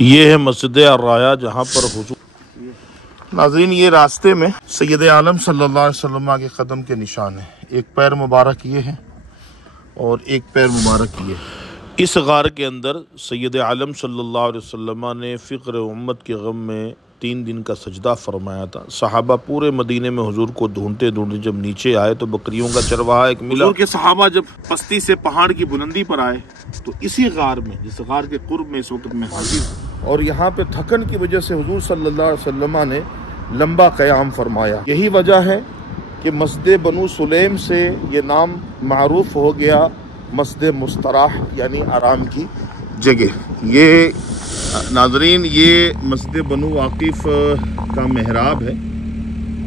ये है मस्जिद अर्राया जहाँ पर हुजूर। नाज़रीन, ये रास्ते में सैयद आलम सल्लल्लाहु अलैहि वसल्लम के कदम के निशान है। एक पैर मुबारक ये है और एक पैर मुबारक ये है। इस गार के अंदर सैयद आलम सल्लल्लाहु अलैहि वसल्लम ने फ़िक्र उम्मत के गम में 3 दिन का सजदा फरमाया था। सहाबा पूरे मदीने में हुजूर को ढूंढते ढूंढते जब नीचे आए तो बकरियों का चरवाहा एक मिला। हुजूर के सहाबा जब पस्ती से पहाड़ की बुलंदी पर आए तो इसी गार में, जिस गार के कुर्ब में इस वक्त में हाजिर, और यहाँ पे थकन की वजह से हुजूर सल्लल्लाहु अलैहि वसल्लम ने लंबा क़याम फरमाया। यही वजह है कि मस्जिद बनु सुलेम से ये नाम मारूफ हो गया मस्जिद मुस्तराह, यानी आराम की जगह। ये नाज़रीन, ये मस्जिद बनु वाकिफ का मेहराब है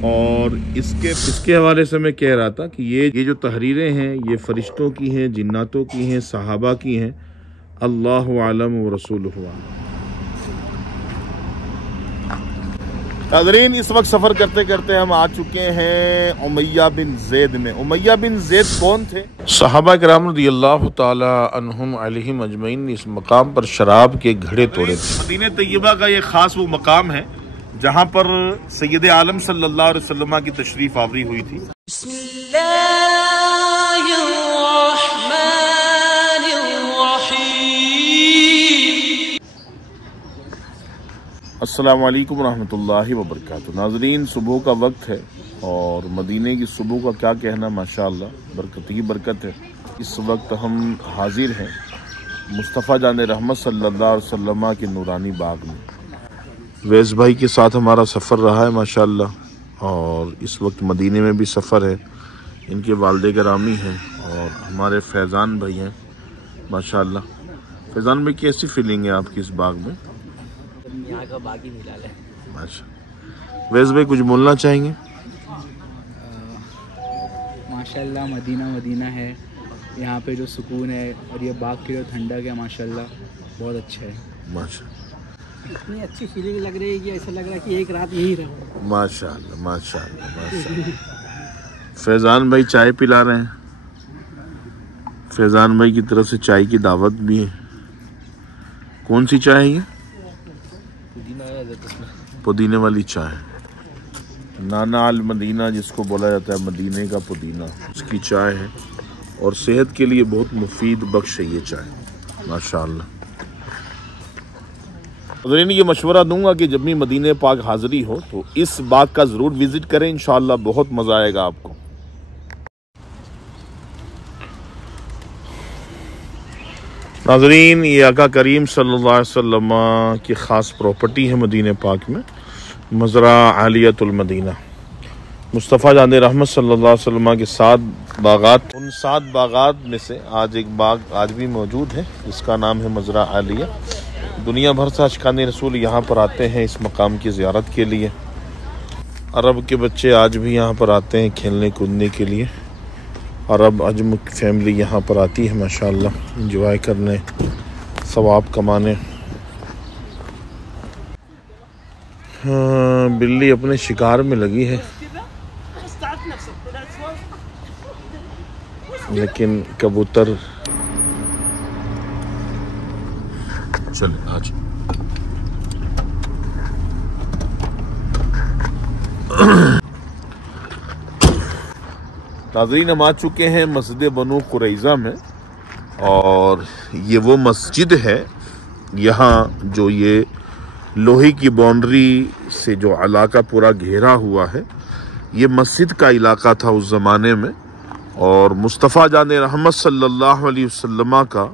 और इसके हवाले से मैं कह रहा था कि ये जो तहरीरें हैं ये फ़रिश्तों की हैं, जिन्नातों की हैं, सहाबा की हैं। अल्लाहु आलम व रसूलुहु आलम। नाज़रीन, इस वक्त सफ़र करते करते हम आ चुके हैं उमैया बिन ज़ैद में। उमैया बिन ज़ैद कौन थे? सहाबा किराम रज़ियल्लाहु ताला अन्हुम अलैहिम अजमईन ने इस मकाम पर शराब के घड़े तोड़े थे। मदीने तैयबा का ये ख़ास वो मकाम है जहाँ पर सैयद आलम सल्लल्लाहु अलैहि वसल्लम की तशरीफ़ आवरी हुई थी। अस्सलामु अलैकुम रहमतुल्लाहि व बरकातुहू। नाज़रीन, सुबह का वक्त है और मदीने की सुबह का क्या कहना, माशाअल्लाह बरकत ही बरकत है। इस वक्त हम हाजिर हैं मुस्तफ़ा जान रहमत सल्लल्लाहु अलैहि वसल्लम के नूरानी बाग में। वैस भाई के साथ हमारा सफ़र रहा है माशाअल्लाह, और इस वक्त मदीने में भी सफ़र है। इनके वालिद गिरामी हैं और हमारे फैज़ान भाई हैं माशाअल्लाह। फैज़ान भाई, कैसी फीलिंग है आपकी इस बाग में? यहाँ का बाकी मिलाल है माशा। वैस भाई, कुछ बोलना चाहेंगे? माशाल्लाह मदीना है, यहाँ पे जो सुकून है और ये बाग की जो ठंडक है माशाल्लाह बहुत अच्छा है। माशा, इतनी अच्छी फीलिंग लग रही है कि ऐसा लग रहा है कि एक रात यही रहो। माशाअल्लाह माशाअल्लाह माशाअल्लाह। फैज़ान भाई चाय पिला रहे हैं। फैज़ान भाई की तरफ से चाय की दावत भी है। कौन सी चाय है ये? पुदीने वाली चाय, नाना अल मदीना जिसको बोला जाता है, मदीने का पुदीना, उसकी चाय है और सेहत के लिए बहुत मुफीद बख्श है ये चाय माशाअल्लाह। नाज़रीन, ये मशवरा दूंगा कि जब भी मदीने पाक हाज़िरी हो तो इस बाग का ज़रूर विज़िट करें, इंशाअल्लाह बहुत मज़ा आएगा आपको। नाज़रीन, ये आका करीम सल्लल्लाहु अलैहि वसल्लम की ख़ास प्रॉपर्टी है मदीने पाक में, मज़रा आलियतुल मदीना। मुस्तफ़ा जान रहमत सल्लल्लाहु अलैहि वसल्लम के 7 बागात, उन 7 बागात में से आज एक बाग आज भी मौजूद है जिसका नाम है मज़रा आलिया। दुनिया भर से आशिकाने रसूल यहाँ पर आते हैं इस मकाम की ज़ियारत के लिए। अरब के बच्चे आज भी यहाँ पर आते हैं खेलने कूदने के लिए। अरब अजम फैमिली यहाँ पर आती है माशाअल्लाह, एंजॉय करने, सवाब कमाने। हाँ, बिल्ली अपने शिकार में लगी है लेकिन कबूतर चले आज। नाज़रीन, हम आ चुके हैं मस्जिद बनु कुरैज़ा में और ये वो मस्जिद है यहाँ जो ये लोहे की बाउंड्री से जो इलाका पूरा घेरा हुआ है, ये मस्जिद का इलाका था उस ज़माने में। और मुस्तफ़ा जान रहमत सल्लल्लाहु अलैहि वसल्लम का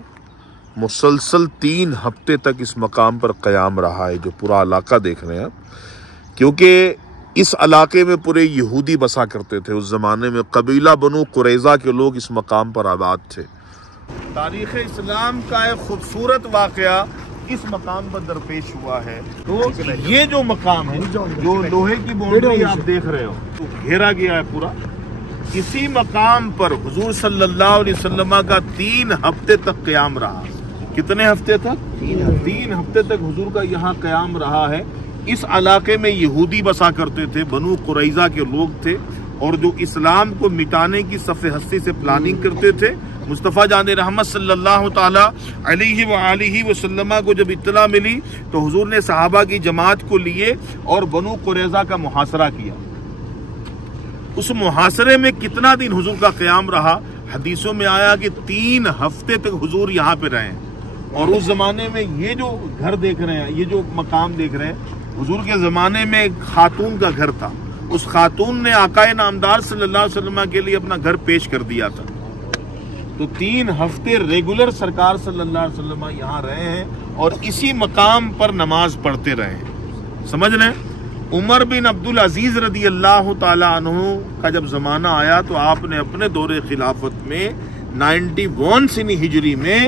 मुसलसल 3 हफ्ते तक इस मकाम पर क़याम रहा है, जो पूरा इलाका देख रहे हैं आप, क्योंकि इस इलाके में पूरे यहूदी बसा करते थे उस ज़माने में। कबीला बनु कुरैज़ा के लोग इस मकाम पर आबाद थे। तारीख़ इस्लाम का एक खूबसूरत वाक़या इस मकाम पर दरपेश हुआ है। तो ये जो मकाम है, जो लोहे की बाउंड्री आप देख रहे हो, तो घेरा गया है पूरा। इसी मकाम पर हुजूर सल्लल्लाहु अलैहि वसल्लम का 3 हफ्ते तक क़याम रहा। कितने हफ्ते तक? 3 हफ्ते तक हुजूर का यहाँ क़याम रहा है। इस इलाके में यहूदी बसा करते थे, बनु कुरैज़ा के लोग थे, और जो इस्लाम को मिटाने की सफ़े हस्ती से प्लानिंग करते थे मुस्तफ़ा जान रहमत सल्लल्लाहु ताला अलैहि वसल्लम को जब इत्तला मिली तो हुजूर ने सहाबा की जमात को लिए और बनु कुरैज़ा का मुहासरा किया। उस मुहासरे में कितना दिन हुजूर का क़याम रहा? हदीसों में आया कि 3 हफ्ते तक हुजूर यहाँ पे रहे। और उस जमाने में ये जो घर देख रहे हैं, ये जो मकाम देख रहे हैं, हुजूर के जमाने में एक खातून का घर था। उस खातून ने आकाए नामदार सल्लल्लाहु अलैहि वसल्लम के लिए अपना घर पेश कर दिया था। तो 3 हफ्ते रेगुलर सरकार सल्लल्लाहु अलैहि वसल्लम यहाँ रहे हैं और इसी मकाम पर नमाज पढ़ते रहे हैं। समझ रहे हैं? उमर बिन अब्दुल अजीज रदी अल्लाह ताला अन्हु का जब जमाना आया तो आपने अपने दौरे खिलाफत में 91 हिजरी में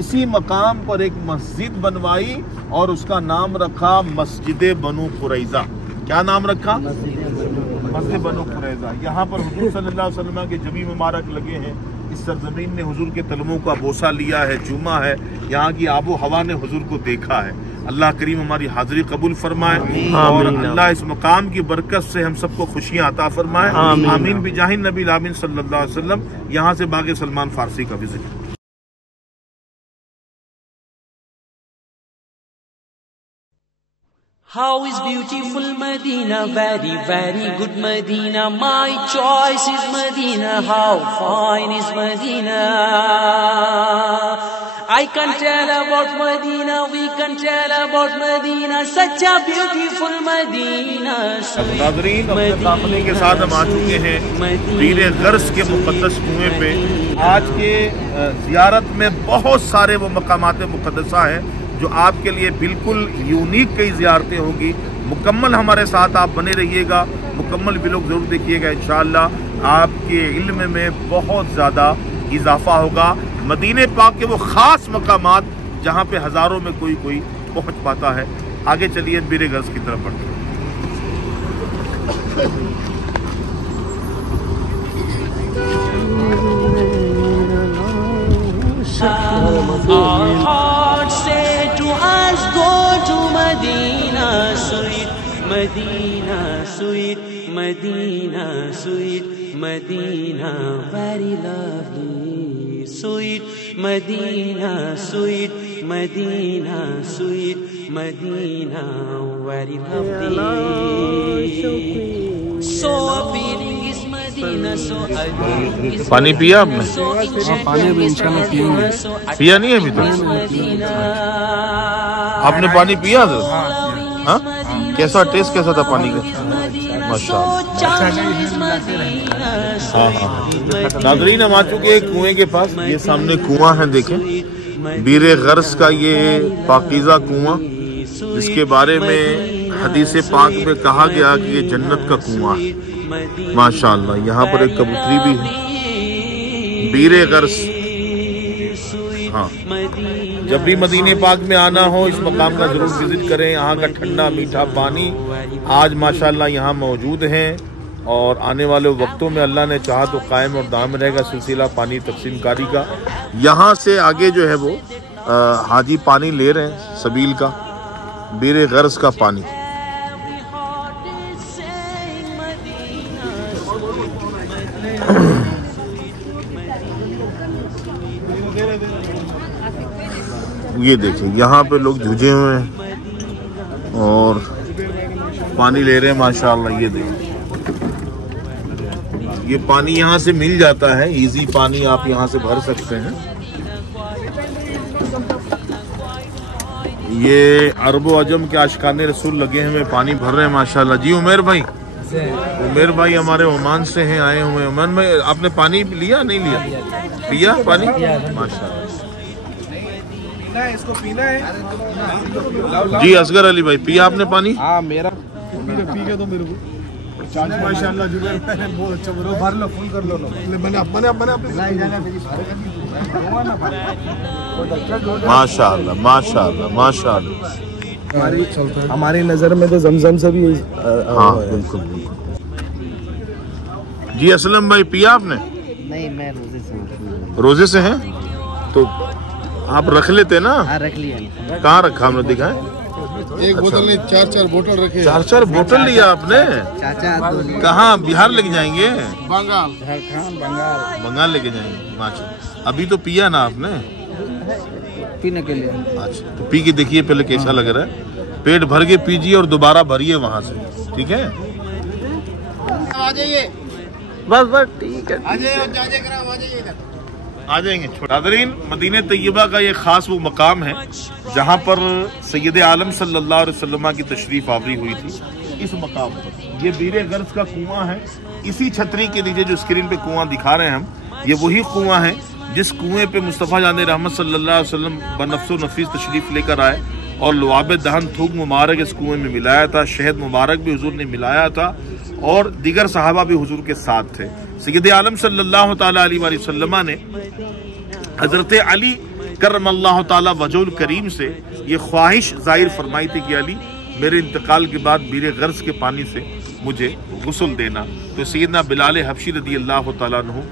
इसी मकाम पर एक मस्जिद बनवाई और उसका नाम रखा मस्जिद बनु कुरैज़ा। क्या नाम रखा? मस्जिद बनु कुरैज़ा। यहाँ पर हुजूर सल्लल्लाहु अलैहि वसल्लम के जबी मुबारक लगे हैं। इस सरजमीन ने हुजूर के तलमों का बोसा लिया है, चूमा है। यहाँ की आबो हवा ने हुजूर को देखा है। अल्लाह करीम हमारी हाजिरी कबूल फरमाए और अल्लाह इस मकाम की बरकत से हम सबको खुशियाँ अता फरमाए। आमीन बिजाहिन नबी आमीन सल्लल्लाहु अलैहि वसल्लम। यहाँ से बागे सलमान फारसी का visit. How is beautiful Medina, very, very good Medina. My choice is Medina, how fine is Medina. I can tell about Medina, we can tell about Medina, such a beautiful Medina. नाज़रीन, अपने सामने के साथ हम आ चुके हैं बीरे गर्स के मुक़द्दस कुएं पे। आज के ज़ियारत में बहुत सारे वो मकामात मुक़द्दसा हैं जो आपके लिए बिल्कुल यूनिक कई ज़ियारतें होगी। मुकम्मल हमारे साथ आप बने रहिएगा, मुकम्मल व्लॉग जरूर देखिएगा। इंशाअल्लाह आपके इल्म में बहुत ज़्यादा इजाफा होगा। मदीने पाक के वो ख़ास मकामात जहाँ पे हज़ारों में कोई पहुँच पाता है। आगे चलिए बीरे गर्स की तरफ बढ़ते हैं। Our hearts say to us, go to Medina, sweet Medina, sweet Medina, sweet Medina, very lovely, sweet Medina, sweet Medina, sweet Medina, very lovely. So appealing is Medina, so appealing is पानी पिया आपने? पानी अभी इंशाल्लाह पिएंगे। पिया नहीं है अभी तक? आपने पानी पिया था? हाँ? कैसा टेस्ट कैसा था पानी का? माशाअल्लाह। हाँ। नाज़रीन, हम आ चुके हैं कुएं के पास। ये सामने कुआं है, देखें, बीरे गर्स का ये पाकीज़ा कुआं, जिसके बारे में हदीस पाक में कहा गया कि ये जन्नत का कुआं है। माशाअल्लाह। यहाँ पर एक कबूतरी भी है, बीरे गर्स। हाँ, जब भी मदीने पाक में आना हो इस मकाम का जरूर विजिट करें। यहाँ का ठंडा मीठा पानी आज माशाअल्लाह यहाँ मौजूद है और आने वाले वक्तों में अल्लाह ने चाहा तो कायम और दाम रहेगा सिलसिला पानी तकसीम कारी का। यहाँ से आगे जो है वो हाजी पानी ले रहे हैं सबील का, बीरे गर्स का पानी। ये देखिए, यहाँ पे लोग झुझे हुए हैं और पानी ले रहे हैं माशाअल्लाह। ये देखिए, ये पानी यहाँ से मिल जाता है, इजी पानी आप यहाँ से भर सकते हैं। ये अरबो अजम के आशिकाने रसूल लगे हैं, पानी भर रहे हैं माशाअल्लाह। जी उमेर भाई हमारे ओमान से हैं, आए हुए। ओमान में आपने पानी लिया नहीं लिया? पिया पानी माशाअल्लाह। इसको पीना है जी असगर अली भाई, पिया आपने पानी? हाँ, मेरा पी के तो मेरे को माशाअल्लाह जुबैर बहुत अच्छा भर लो, फुल कर लो। माशाअल्लाह माशाअल्लाह माशाअल्लाह। हमारी नजर में तो जमजम से भी हाँ बिल्कुल। जी असलम भाई, पिया आपने? नहीं, मैं रोजे से हूँ। रोजे से हैं तो आप रख लेते ना? हाँ, रख लिया। कहाँ रखा? हमने दिखाए एक बोतल नहीं, 4-4 बोतल रखे। 4-4 बोतल लिया आपने? चाचा कहाँ बिहार लेके जाएंगे? बंगाल, झारखंड, बंगाल बंगाल लेके जाएंगे। माशा, अभी तो पिया ना आपने? पीने के लिए। अच्छा, तो पी के देखिए पहले कैसा लग रहा है। पेट भर के पीजिए और दोबारा भरिए वहां से, ठीक है? आ जाइए, बस बस ठीक है। आ जाइए, आ जाएंगे। नाज़रीन, मदीने तैयबा का ये खास वो मकाम है जहाँ पर सैयद आलम सल्लल्लाहु अलैहि वसल्लम की तशरीफ आवरी हुई थी। इस मकाम पर ये बीरे गर्ज का कुआं है। इसी छतरी के नीचे जो स्क्रीन पे कुआं दिखा रहे हैं हम, ये वही कुआं है जिस कुएं पे मुस्तफ़ा जान रहमत सल्लल्लाहु अलैहि वसल्लम बनफ्सो नफीस तशरीफ लेकर आए और लुआब दहन थूक मुबारक इस कुएं में मिलाया था। शहद मुबारक भी हुजूर ने मिलाया था और दीगर सहाबा भी हुजूर के साथ थे। सैयद आलम सल्लल्लाहु तआला अलैहि वसल्लम ने हजरत अली करमल्लाहु तआला वजहुल करीम से ये ख्वाहिश जाहिर फरमाई थी कि अली, मेरे इंतकाल के बाद बीरे गर्ज के पानी से मुझे गुस्ल देना। तो सैयदना बिलाल हबशी रदी अल्लाह तआला अन्हु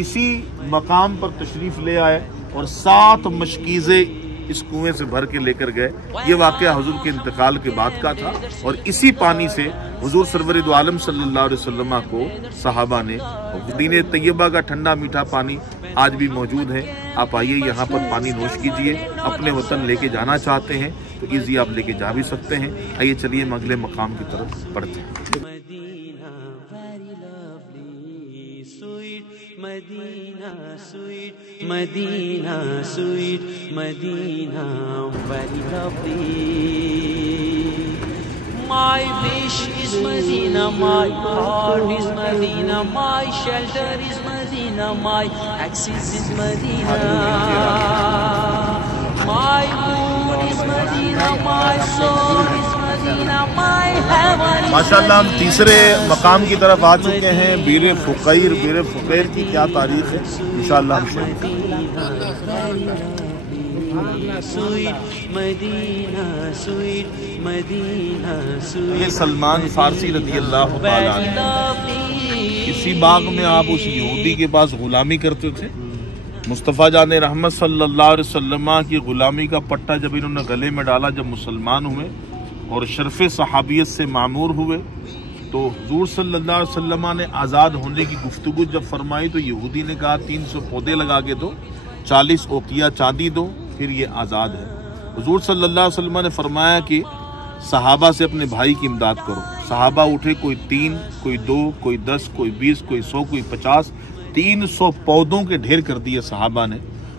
इसी मकाम पर तशरीफ ले आए और 7 मशकीज़े इस कुएं से भर के लेकर गए। ये वाक़या हुजूर के इंतकाल के बाद का था और इसी पानी से हुजूर सरवर दो आलम सल्लल्लाहु अलैहि वसल्लम को सहाबा ने, मदीने तैयबा का ठंडा मीठा पानी आज भी मौजूद है। आप आइए, यहाँ पर पानी नोश कीजिए। अपने वतन लेके जाना चाहते हैं तो इजी आप लेके जा भी सकते हैं। आइए चलिए हम अगले मकाम की तरफ बढ़ते हैं। Medina, sweet Medina, sweet Medina, very lovely. My wish is Medina, my heart is Medina, my shelter is Medina, my access is Medina. My mood is Medina, my soul is Medina, my heaven is माशाअल्लाह, हम तीसरे मकाम की तरफ आ चुके हैं। बीरे फुकैर। बीरे फुकैर की क्या तारीख है इंशाअल्लाह हम ये सलमान फारसी रज़ी अल्लाह तआला अन्हु, इसी बाग में आप उस यहूदी के पास गुलामी करते थे। मुस्तफ़ा जान रहमत सल्लल्लाहु अलैहि वसल्लम की गुलामी का पट्टा जब इन्होंने गले में डाला, जब मुसलमान हुए और शर्फ़े सहाबियत से मामूर हुए, तो हुजूर सल्लल्लाहु अलैहि वसल्लम ने आज़ाद होने की गुफ्तगू जब फरमाई तो यहूदी ने कहा 300 पौधे लगा के दो, 40 ओकिया चांदी दो, फिर ये आज़ाद है। हुजूर सल्लल्लाहु अलैहि वसल्लम ने फरमाया कि सहाबा से अपने भाई की इमदाद करो। सहाबा उठे, कोई 3, कोई 2, कोई 10, कोई 20, कोई 100, कोई 50, 300 पौधों के ढेर कर दिए सहाबा ने।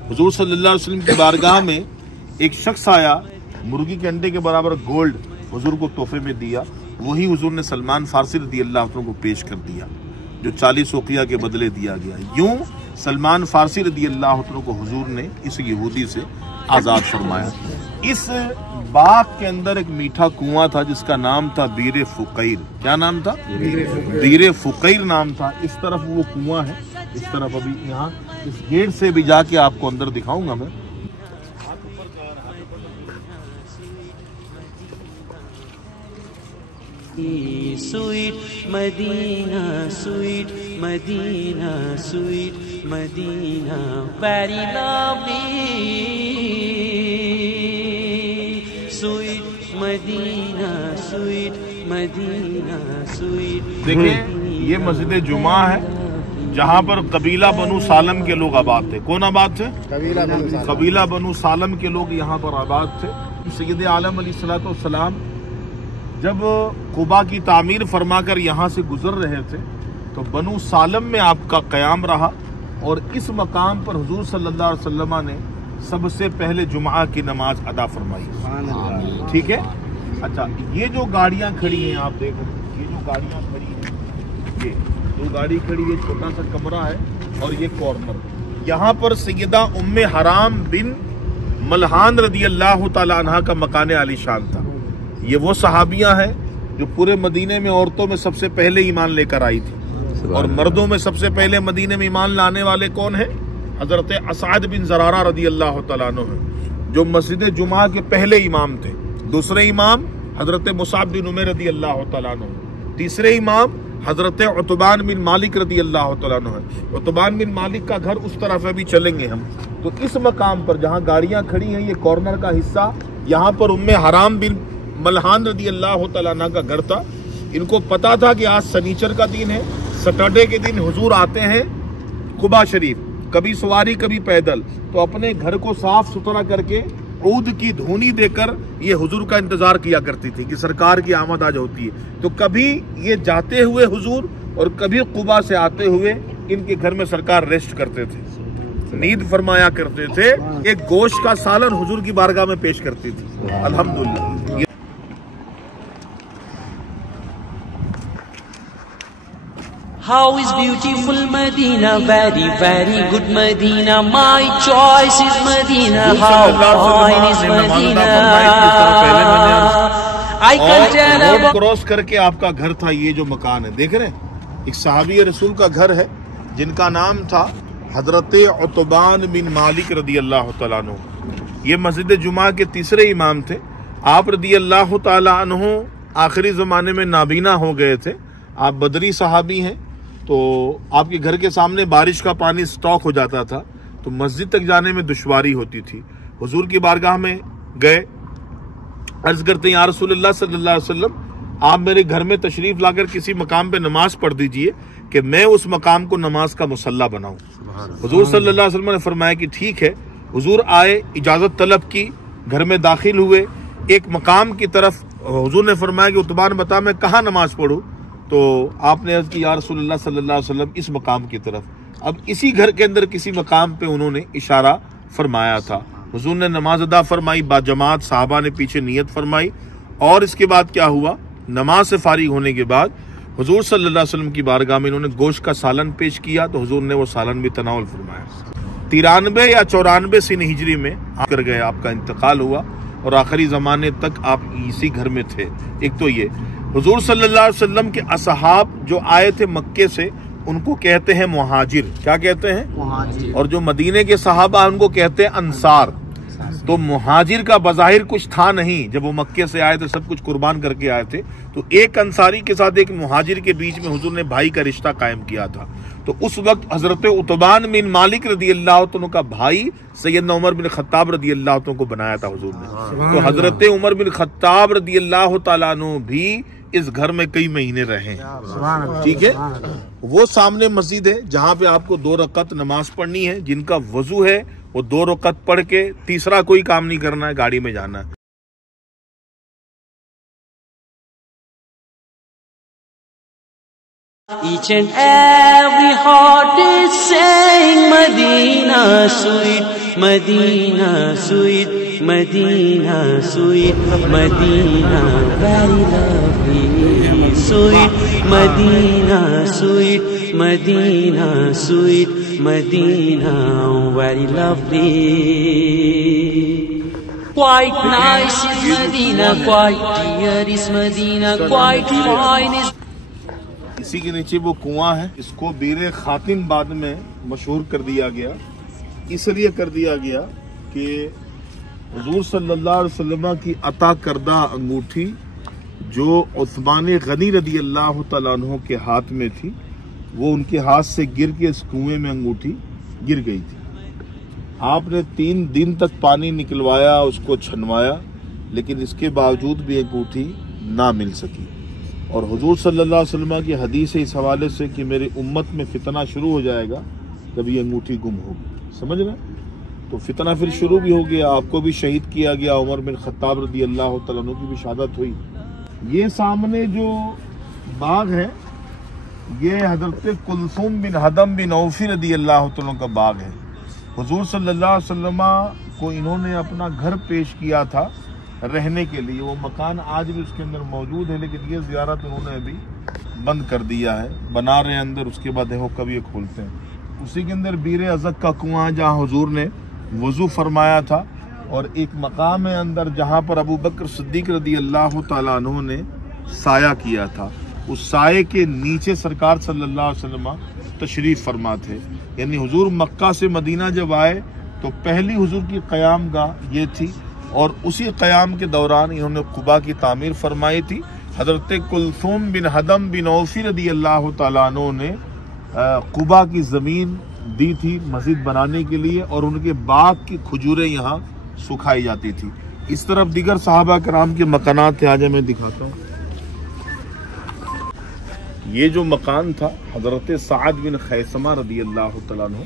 हुजूर सल्लल्लाहु अलैहि वसल्लम की बारगाह में एक शख्स आया, मुर्गी के अंडे के बराबर गोल्ड हुजूर को तोहफे में दिया। वही हुजूर ने सलमान फारसी रज़ी अल्लाह अन्हु को पेश कर दिया, जो 40 ओकिया के बदले दिया गया। यूं सलमान फारसी रज़ी अल्लाह अन्हु को हुजूर ने इस यहूदी से आज़ाद फरमाया। इस बाग के अंदर एक मीठा कुआं था जिसका नाम था बीरे फुकैर। क्या नाम था? बीरे फुकैर नाम था। इस तरफ वो कुआं है, इस तरफ अभी यहाँ इस गेट से भी जाके आपको अंदर दिखाऊंगा मैं। Sweet Medina, sweet Medina, sweet Medina, very lovely. Sweet Medina, sweet Medina, sweet। देखिए, ये मस्जिद जुमा है जहाँ पर कबीला बनु सालम के लोग आबाद थे। कौन आबाद थे? कबीला बनु सालम के लोग यहाँ पर आबाद थे। सैयद आलम अलैहिस्सलाम जब कुबा की तामीर फरमाकर यहाँ से गुजर रहे थे तो बनु सालम में आपका क़याम रहा और इस मकाम पर हुजूर सल्लल्लाहु अलैहि वसल्लम ने सबसे पहले जुमा की नमाज अदा फरमाई। ठीक है। अच्छा, ये जो गाड़ियाँ खड़ी हैं आप देखो, ये जो गाड़ियाँ खड़ी हैं, ये दो गाड़ी खड़ी है, छोटा सा कमरा है और ये कॉर्नर। यहाँ पर सैयदा उम्मे हराम बिन मलहान रदी अल्लाह तआला अन्हा का मकान आलीशान था। ये वो सहाबियां हैं जो पूरे मदीने में औरतों में सबसे पहले ईमान लेकर आई थी और मर्दों में सबसे पहले मदीने में ईमान लाने वाले कौन है? हजरत असअद बिन ज़रारा रदी अल्लाह तआला अन्हु हैं, जो मस्जिद जुमा के पहले इमाम थे। दूसरे इमाम हजरत मुसाब बिन उमैर रदी अल्लाह तआला अन्हु। तीसरे इमाम हजरत उतबान बिन मालिक रदी अल्लाह तआला अन्हु है। उतबान बिन मालिक का घर उस तरफ है, अभी चलेंगे हम। तो इस मकाम पर जहाँ गाड़ियाँ खड़ी हैं, ये कॉर्नर का हिस्सा, यहाँ पर उम्मे हराम बिन मलहान रदी अल्लाह तआला अन्हा का घर था। इनको पता था कि आज शनीचर का दिन है, सैटरडे के दिन हुजूर आते हैं कुबा शरीफ, कभी सवारी कभी पैदल। तो अपने घर को साफ सुथरा करके ऊद की धुनी देकर ये हुजूर का इंतजार किया करती थी कि सरकार की आमद आज होती है। तो कभी ये जाते हुए हुजूर और कभी कुबा से आते हुए इनके घर में सरकार रेस्ट करते थे, नींद फरमाया करते थे। एक गोश्त का सालन हुजूर की बारगाह में पेश करती थी। अल्हम्दुलिल्लाह। How is beautiful Medina, very, very good Medina. My choice is Medina. How fine is Medina. I can tell road cross करके आपका घर था। ये जो मकान है देख रहे हैं, एक सहाबी रसूल का घर है जिनका नाम था हजरत उतबान बिन मालिक रदी अल्लाह तआला अन्हु। ये मस्जिद जुमा के तीसरे इमाम थे। आप रदी अल्लाह तआला अन्हु आखिरी जमाने में नाबीना हो गए थे। आप बदरी सहाबी हैं, तो आपके घर के सामने बारिश का पानी स्टॉक हो जाता था, तो मस्जिद तक जाने में दुश्वारी होती थी। हुजूर की बारगाह में गए, अर्ज करते हैं या रसूलल्लाह सल्लल्लाहु अलैहि वसल्लम, आप मेरे घर में तशरीफ लाकर किसी मकाम पे नमाज पढ़ दीजिए कि मैं उस मकाम को नमाज का मुसल्ला बनाऊं। हुजूर सल्लल्लाहु अलैहि वसल्लम ने फरमाया कि ठीक है। हुजूर आए, इजाजत तलब की, घर में दाखिल हुए। एक मकाम की तरफ हुजूर ने फरमाया कि उतबान बता मैं कहाँ नमाज पढ़ूं। तो आपने अर्ज की या रसूलल्लाह सल्लल्लाहु अलैहि वसल्लम इस मकाम की तरफ। अब इसी घर के अंदर किसी मकाम पे उन्होंने इशारा फरमाया था। हुजूर ने नमाज अदा फरमाई, बाजमात साहबा ने पीछे नियत फरमाई। और इसके बाद क्या हुआ, नमाज से फारिग होने के बाद हुजूर सल्लल्लाहु अलैहि वसल्लम की बारगाह में इन्होंने गोश्त का सालन पेश किया, तो हुजूर ने वो सालन भी तनावल फरमाया। 93 या 94 सन हिजरी में कर गए, आपका इंतकाल हुआ और आखिरी जमाने तक आप इसी घर में थे। एक तो ये हुजूर सल्लल्लाहु अलैहि वसल्लम के असहाब जो आए थे मक्के से, उनको कहते हैं मुहाजिर। क्या कहते हैं? मुहाजिर। और जो मदीने के सहाबा उनको कहते हैं अंसार। तो मुहाजिर का बज़ाहिर कुछ था नहीं, जब वो मक्के से आए थे सब कुछ कुर्बान करके आए थे। तो एक अंसारी के साथ एक मुहाजिर के बीच में हुजूर ने भाई का रिश्ता कायम किया था। तो उस वक्त हजरत उतबान बिन मालिक रदी अल्लाह तआला का भाई सैयदना उमर बिन खत्ताब रदी अल्लाह तआला को बनाया था हुजूर ने। तो हजरत उमर बिन खत्ताब रदी अल्लाह तआला अन्हु भी इस घर में कई महीने रहे। ठीक है, वो सामने मस्जिद है जहाँ पे आपको 2 रकात नमाज पढ़नी है। जिनका वजू है वो 2 रकात पढ़ के तीसरा कोई काम नहीं करना है, गाड़ी में जाना है। Each and every heart is saying Medina sweet, Medina sweet, Medina sweet, Medina very lovely, sweet, Medina sweet, Medina sweet, Medina very lovely. Quite nice is Medina, quite dear is Medina, quite fine is। इसी के नीचे वो कुआं है, इसको बीरे खातिम बाद में मशहूर कर दिया गया। इसलिए कर दिया गया कि हुजूर सल्लल्लाहु अलैहि वसल्लम की अता करदा अंगूठी जो उस्मान गनी रदी अल्लाह तआला अन्हु के हाथ में थी, वो उनके हाथ से गिर के इस कुएं में अंगूठी गिर गई थी। आपने 3 दिन तक पानी निकलवाया, उसको छनवाया, लेकिन इसके बावजूद भी अंगूठी ना मिल सकी। और हुजूर सल्लल्लाहु अलैहि वसल्लम की हदीस है इस हवाले से कि मेरी उम्मत में फितना शुरू हो जाएगा, तब ये अंगूठी गुम होगी। समझ रहे? तो फितना फिर शुरू भी हो गया, आपको भी शहीद किया गया, उमर बिन खत्ताब रदी अल्लाह तआला अन्हु की भी शहादत हुई। ये सामने जो बाग है ये हजरत कुलसुम बिन हदम बिन औफी रदी अल्लाह तआला का बाग है। हुजूर सल्लल्लाहु अलैहि वसल्लम को इन्होंने अपना घर पेश किया था रहने के लिए। वो मकान आज भी उसके अंदर मौजूद है, लेकिन ये ज़ियारत उन्होंने अभी बंद कर दिया है, बना रहे हैं अंदर, उसके बाद देखो कभी ये खोलते हैं। उसी के अंदर बीरे अज़क का कुआं जहाँ हुजूर ने वज़ू फरमाया था, और एक मकाम है अंदर जहाँ पर अबू बकर सिद्दीक रदी अल्लाह तआला अन्हु ने साया किया था। उस साये के नीचे सरकार सल्लल्लाहु अलैहि वसल्लम तशरीफ़ फरमा थे। यानी हुजूर मक्का से मदीना जब आए तो पहली हुजूर की क़याम गाह ये थी, और उसी क़याम के दौरान इन्होंने कुबा की तामीर फरमाई थी। हज़रत कुलसुम बिन हदम बिन औफी रदी अल्लाह तआला अन्हु ने कुबा की ज़मीन दी थी मस्जिद बनाने के लिए, और उनके बाग की खजूरें यहाँ सुखाई जाती थी। इस तरफ दीगर सहाबा कराम के मकानात थे, आज मैं दिखाता हूँ। ये जो मकान था हजरत साद बिन खैसमा रदी अल्लाह तआला अन्हु,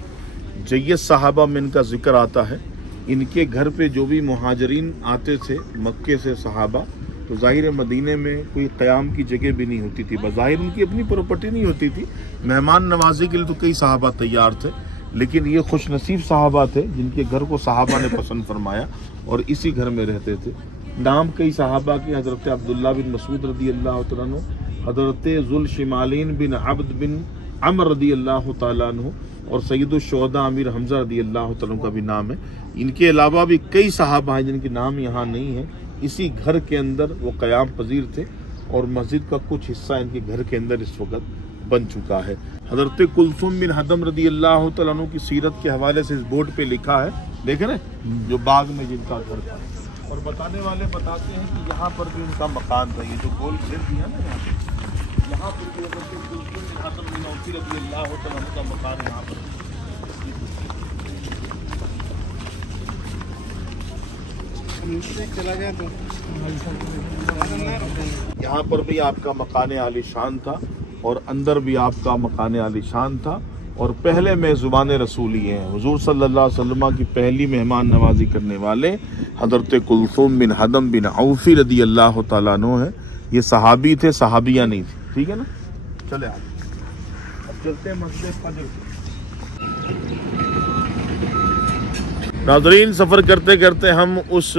जय्यद सहाबा में इनका जिक्र आता है। इनके घर पे जो भी मुहाजिरीन आते थे मक्के से सहाबा, तो ज़ाहिर मदीने में कोई क़याम की जगह भी नहीं होती थी। बज़ाहिर उनकी अपनी प्रॉपर्टी नहीं होती थी, मेहमान नवाजी के लिए तो कई सहाबा तैयार थे, लेकिन ये खुश नसीब सहाबा थे जिनके घर को सहाबा ने पसंद फरमाया और इसी घर में रहते थे। नाम कई सहाबा के हज़रत अब्दुल्ला बिन मसूद रदी अल्लाह तआला अन्हु, हज़रत ज़ुल शिमालीन बिन अब्द बिन अमर रदी अल्लाह तआला अन्हु और सैयदुश्शुहदा अमीर हमजा रदी अल्लाह तआला का भी नाम है। इनके अलावा भी कई सहाबा हैं जिनके नाम यहाँ नहीं है। इसी घर के अंदर वो क़याम पजीर थे और मस्जिद का कुछ हिस्सा इनके घर के अंदर इस वक्त बन चुका है। हज़रत कुलसुम बिन हदम रदी अल्लाह तआला अन्हु की सीरत के हवाले से इस बोर्ड पे लिखा है, देखें ना, जो बाग में जिनका घर था। और बताने वाले बताते हैं कि यहाँ पर भी उनका मकान था। ये जो गोल घेर दिया ना यहाँ पर भी हज़रत कुलसुम बिन हदम बिन औफी रदी अल्लाह तआला अन्हु का मकान यहाँ पर। चला गया तो यहाँ पर भी आपका मकान आलीशान था और अंदर भी आपका मकान आलीशान था। और पहले मेज़बान रसूल ही हैं, हुजूर सल्लल्लाहु अलैहि वसल्लम की पहली मेहमान नवाजी करने वाले हज़रत कुलसुम बिन हदम बिन औफी रदी अल्लाह तआला अन्हु हैं। ये सहाबी थे, सहाबिया नहीं थी। ठीक है ना, चले आगे अब चलते हैं मस्जिद फजर। नाज़रीन, सफ़र करते करते हम उस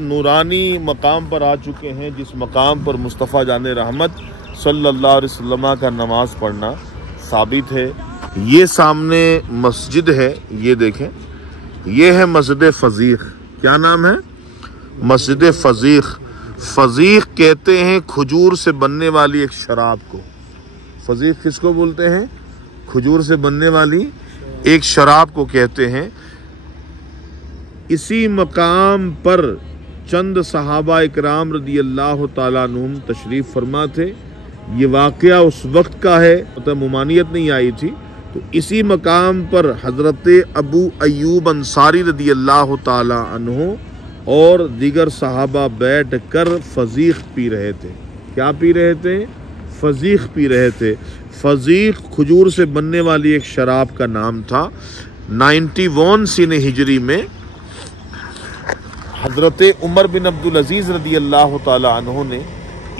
नूरानी मकाम पर आ चुके हैं जिस मकाम पर मुस्तफ़ा जान रहमत सल्लल्लाहु अलैहि वसल्लम का नमाज पढ़ना साबित है। ये सामने मस्जिद है, ये देखें, ये है मस्जिद फजीक। क्या नाम है? मस्जिद फजीक। फजीक कहते हैं खजूर से बनने वाली एक शराब को। फजीक किसको बोलते हैं? खजूर से बनने वाली एक शराब को कहते हैं। इसी मकाम पर चंद सहाबा इकराम रदी अल्लाह तआला अन्हुम तशरीफ़ फरमा थे। ये वाक़या उस वक्त का है, मतलब मुमानियत नहीं आई थी। तो इसी मकाम पर हज़रत अबू अय्यूब अंसारी रदी अल्लाह तआला अन्हु और दीगर सहाबा बैठ कर फजीक पी रहे थे। क्या पी रहे थे? फजीक पी रहे थे। फजीक खजूर से बनने वाली एक शराब का नाम था। 91 सीने हिजरी में हज़रत उमर बिन अब्दुल अजीज़ रदी अल्लाह तआला अन्हु ने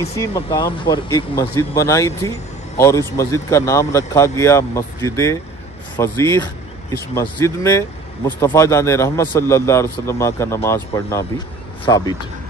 इसी मकाम पर एक मस्जिद बनाई थी और इस मस्जिद का नाम रखा गया मस्जिद फजीक। इस मस्जिद में मुस्तफ़ा जान रहमत सल्लल्लाहु अलैहि वसल्लम का नमाज पढ़ना भी साबित है।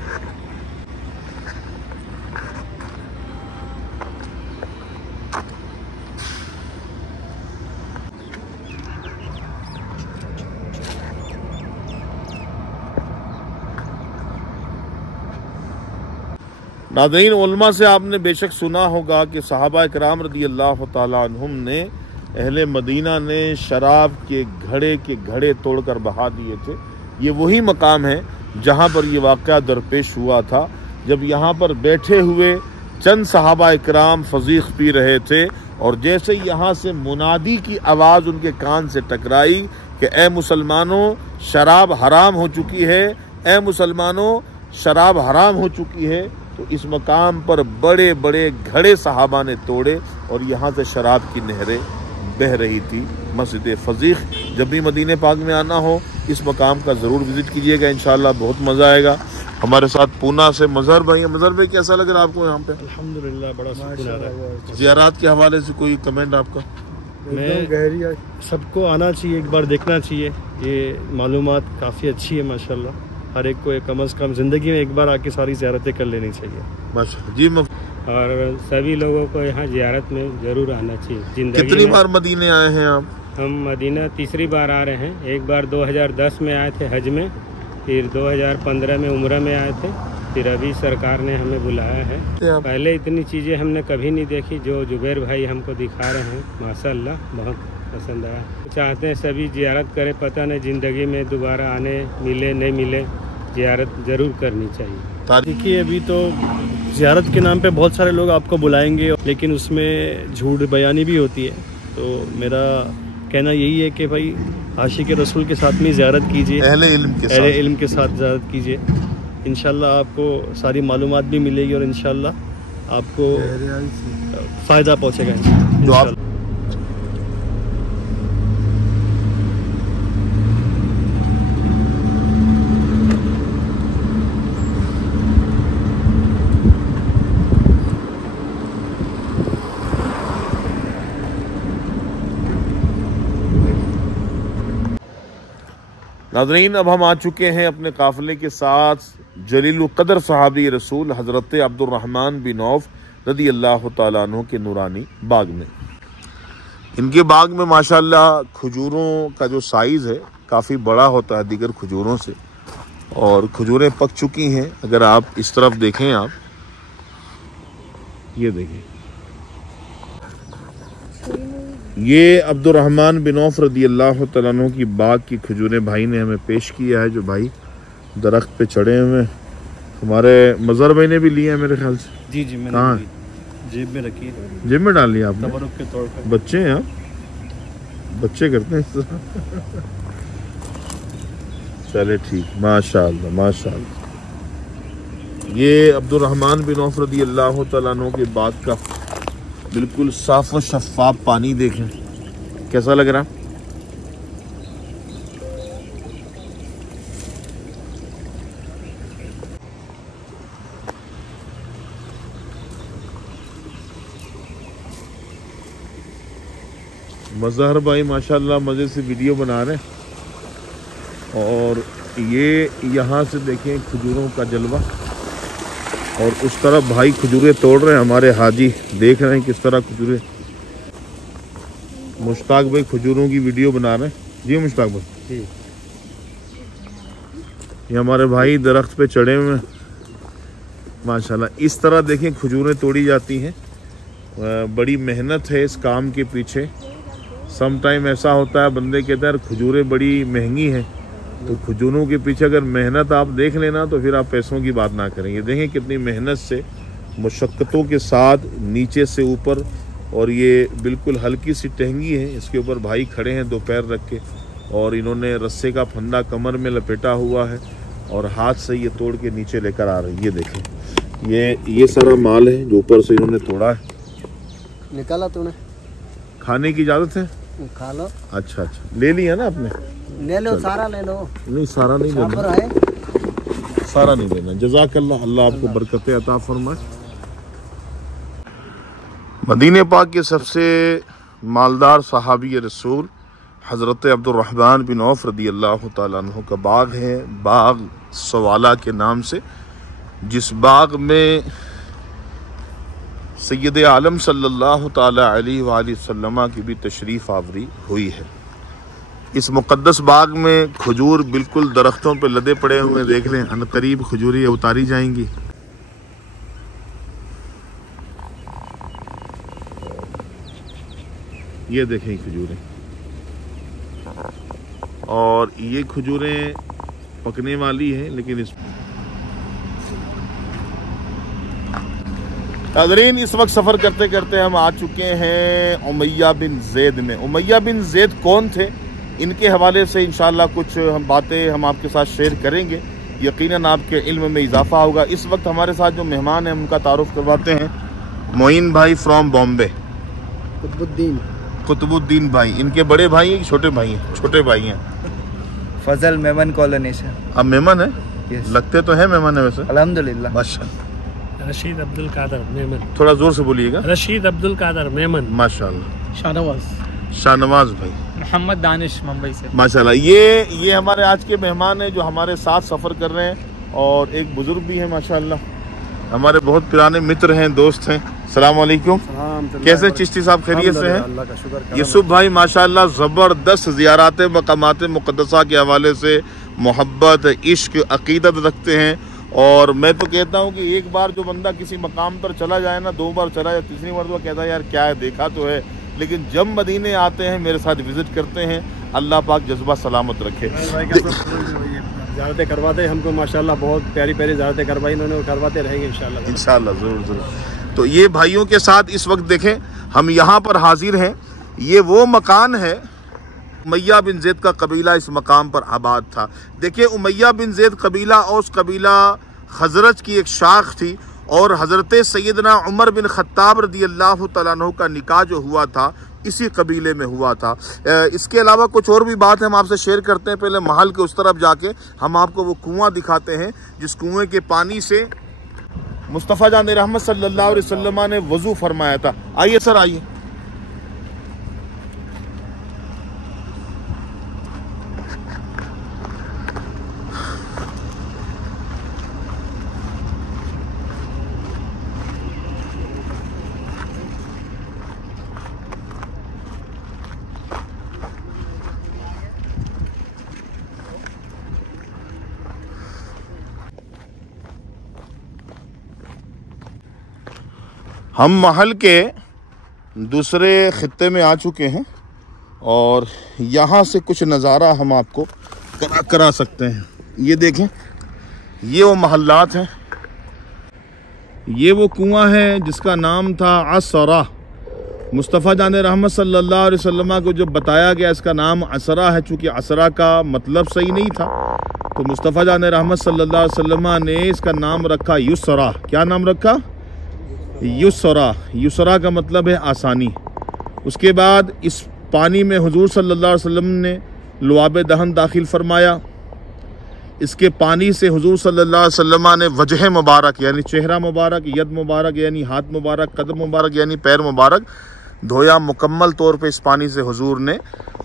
नाज़रीन, उलमा से आपने बेशक सुना होगा कि सहाबा इकराम रदी अल्लाह तआला अन्हुम ने, अहले मदीना ने शराब के घड़े तोड़कर बहा दिए थे। ये वही मकाम है जहाँ पर ये वाक़या दरपेश हुआ था, जब यहाँ पर बैठे हुए चंद सहाबा इकराम फजीक पी रहे थे और जैसे यहाँ से मुनादी की आवाज़ उनके कान से टकराई कि ए मुसलमानों, शराब हराम हो चुकी है, ए मुसलमानों, शराब हराम हो चुकी है। तो इस मकाम पर बड़े बड़े घड़े सहाबा ने तोड़े और यहाँ से शराब की नहरें बह रही थी। मस्जिद फजीक, जब भी मदीने पाक में आना हो इस मकाम का ज़रूर विज़िट कीजिएगा, इंशाअल्लाह बहुत मज़ा आएगा। हमारे साथ पूना से मज़हर भाई। मज़हर भाई, कैसा लग रहा है आपको यहाँ पे? अल्हम्दुलिल्लाह, बड़ा सुकून आ रहा है। ज़ियारत के हवाले से कोई कमेंट आपका? मैं सबको आना चाहिए, एक बार देखना चाहिए। ये मालूमात काफ़ी अच्छी है माशाल्लाह। हर एक को कम अज़ कम ज़िंदगी में एक बार आके सारी ज़ियारतें कर लेनी चाहिए। माशाल्लाह जी। और सभी लोगों को यहाँ ज़ियारत में ज़रूर आना चाहिए। जिंदगी कितनी बार मदीने आए हैं आप? हम मदीना तीसरी बार आ रहे हैं। एक बार 2010 में आए थे हज में, फिर 2015 में उम्रा में आए थे, फिर अभी सरकार ने हमें बुलाया है। पहले इतनी चीज़ें हमने कभी नहीं देखी जो जुबैर भाई हमको दिखा रहे हैं, माशाअल्लाह बहुत पसंद आया। चाहते हैं सभी ज़ियारत करें, पता नहीं ज़िंदगी में दोबारा आने मिले नहीं मिले, ज़ियारत ज़रूर करनी चाहिए। देखिए, अभी तो ज़ियारत के नाम पे बहुत सारे लोग आपको बुलाएंगे, लेकिन उसमें झूठ बयानी भी होती है। तो मेरा कहना यही है कि भाई आशिक रसूल के साथ में ज़ियारत कीजिए, अहले इल्म के साथ ज़ियारत कीजिए। इंशाल्लाह आपको सारी मालूमात भी मिलेगी और इंशाल्लाह आपको फ़ायदा पहुँचेगा इंशाल्लाह। नाज़रीन, अब हम आ चुके हैं अपने काफ़िले के साथ जलील क़दर सहाबी रसूल हज़रत अब्दुर्रहमान बिन औफ रदी अल्लाह तआला अन्हु के नूरानी बाग में। इनके बाग में माशाल्लाह खजूरों का जो साइज़ है काफ़ी बड़ा होता है दीगर खजूरों से, और खजूरें पक चुकी हैं। अगर आप इस तरफ देखें, आप ये देखें, ये अब्दुर्रहमान बिन औफ रदी अल्लाह तआला अन्हु की बाग की खजूरें भाई ने हमें पेश किया है, जो भाई दरख्त पे चढ़े हुए हैं। हमारे मज़हर भाई ने भी लिए हैं मेरे ख्याल से। जी जी, मैंने कहाँ जेब में रखी है। जेब में डाल लिया आपने? तबरुक के तौर पर। बच्चे हैं आप, बच्चे करते हैं चले ठीक, माशाअल्लाह माशाअल्लाह। ये अब्दुर्रहमान बिन औफ रदी अल्लाह तआला अन्हु के बाग का बिल्कुल साफ और शफाफ पानी देखें, कैसा लग रहा? मज़हर भाई माशाल्लाह मज़े से वीडियो बना रहे हैं, और ये यहाँ से देखें खजूरों का जलवा, और उस तरफ भाई खजूरें तोड़ रहे हैं। हमारे हाजी देख रहे हैं किस तरह खजूरें। मुश्ताक भाई खजूरों की वीडियो बना रहे हैं। जी मुश्ताक भाई जी, ये हमारे भाई दरख्त पे चढ़े हुए हैं माशाल्लाह। इस तरह देखें खजूरें तोड़ी जाती हैं, बड़ी मेहनत है इस काम के पीछे। सम टाइम ऐसा होता है बंदे कहते हैं खजूरें बड़ी महंगी हैं, तो खजूरों के पीछे अगर मेहनत आप देख लेना तो फिर आप पैसों की बात ना करेंगे। देखें कितनी मेहनत से, मुशक्क़तों के साथ नीचे से ऊपर, और ये बिल्कुल हल्की सी टहंगी है, इसके ऊपर भाई खड़े हैं दो पैर रख के, और इन्होंने रस्से का फंदा कमर में लपेटा हुआ है और हाथ से ये तोड़ के नीचे लेकर आ रहे हैं। ये देखें, ये सारा माल है जो ऊपर से इन्होंने तोड़ा है। निकाला तूने? खाने की इजाज़त है? खा लो। अच्छा, ले लिया ना आपने? ले लो, सारा ले लो। नहीं, सारा नहीं लेना, सारा नहीं लेना। जज़ाकल्लाह, अल्लाह आपको बरकतें अता फरमाए। मदीने पाक के सबसे मालदार सहाबी रसूल हज़रत अब्दुर्रहमान बिन औफ रदी अल्लाह तआला अन्हु का बाग है, बाग सवाला के नाम से, जिस बाग में सैयद आलम सल्लल्लाहु ताला अलैहि वसल्लम की भी तशरीफ़ आवरी हुई है। इस मुक़द्दस बाग में खजूर बिल्कुल दरख्तों पे लदे पड़े हुए, देख लें, अनकरीब खजूरें उतारी जाएंगी। ये देखें खजूरें, और ये खजूरें पकने वाली हैं, लेकिन इस नाज़रीन इस वक्त सफ़र करते करते हम आ चुके हैं उमैया बिन ज़ैद में। उमैया बिन ज़ैद कौन थे, इनके हवाले से इंशाअल्लाह कुछ हम बातें हम आपके साथ शेयर करेंगे, यकीनन आपके इल्म में इजाफा होगा। इस वक्त हमारे साथ जो मेहमान हैं उनका तारुफ करवाते हैं। मोइन भाई फ्रॉम बॉम्बे, कुतुबुद्दीन भाई, इनके बड़े भाई हैं कि छोटे भाई हैं? छोटे भाई हैं। फजल मेमन कॉलोनी से। अब मेमन है? लगते तो है मेमन है वैसे। अल्हम्दुलिल्लाह। माशाअल्लाह। रशीद अब्दुल कादर मेमन। थोड़ा जोर से बोलिएगा। रशीद अब्दुल कादर मेमन। माशाअल्लाह। शाहनवाज। शाहनवाज भाई। मोहम्मद दानिश मुंबई से। माशाल्लाह। ये हमारे आज के मेहमान हैं जो हमारे साथ सफ़र कर रहे हैं, और एक बुजुर्ग भी हैं माशाल्लाह, हमारे बहुत पुराने मित्र हैं, दोस्त हैं। अस्सलाम वालेकुम। कैसे चिश्ती साहब, खैरियत से हैं? यूसुफ भाई माशाल्लाह ज़बरदस्त ज़ियारात मकामात मुक़द्दसा के हवाले से मोहब्बत, इश्क, अक़ीदत रखते हैं। और मैं तो कहता हूँ कि एक बार जो बंदा किसी मकाम पर चला जाए ना, 2 बार चला जाए, तीसरी मरतबा कहता है यार क्या है, देखा तो है, लेकिन जब मदीने आते हैं, मेरे साथ विज़िट करते हैं, अल्लाह पाक जज्बा सलामत रखे। ज़ियारतें करवाते हमको माशाल्लाह, बहुत प्यारी प्यारी ज़ियारतें करवाई इन्होंने, और करवाते रहेंगे इंशाल्लाह। इंशाल्लाह ज़रूर। तो ये भाइयों के साथ इस वक्त देखें हम यहाँ पर हाजिर हैं। ये वो मकान है, उमैया बिन ज़ैद का कबीला इस मकाम पर आबाद था। देखिए, उमैया बिन ज़ैद कबीला औस कबीला खजरज की एक शाख थी और हज़रत सैयदना उमर बिन खत्ताब रदियल्लाहु तआला अन्हु का निकाह जो हुआ था इसी कबीले में हुआ था। इसके अलावा कुछ और भी बात हम आपसे शेयर करते हैं। पहले महल के उस तरफ जाके हम आपको वो कुआं दिखाते हैं जिस कुएं के पानी से मुस्तफ़ा जान रहमत सल्लल्लाहु अलैहि वसल्लम ने वज़ू फरमाया था। आइए सर आइए। हम महल के दूसरे खित्ते में आ चुके हैं और यहाँ से कुछ नज़ारा हम आपको करा सकते हैं। ये देखें, ये वो महल्लात हैं, ये वो कुआं है जिसका नाम था असरा। मुस्तफ़ा जान रहमत सल्लल्लाहु अलैहि वसल्लम को जब बताया गया इसका नाम असरा है, चूँकि असरा का मतलब सही नहीं था तो मुस्तफ़ा जान रहमत सल्लल्लाहु अलैहि वसल्लम ने इसका नाम रखा युसरा। क्या नाम रखा? युसरा। युसरा का मतलब है आसानी। उसके बाद इस पानी में हुजूर सल्लल्लाहु अलैहि वसल्लम ने लुआब दहन दाखिल फरमाया। इसके पानी से हुजूर सल्लल्लाहु अलैहि वसल्लम ने वजह मुबारक यानी चेहरा मुबारक, यद मुबारक यानी हाथ मुबारक, कदम मुबारक यानी पैर मुबारक धोया। मुकम्मल तौर पे इस पानी से हुजूर ने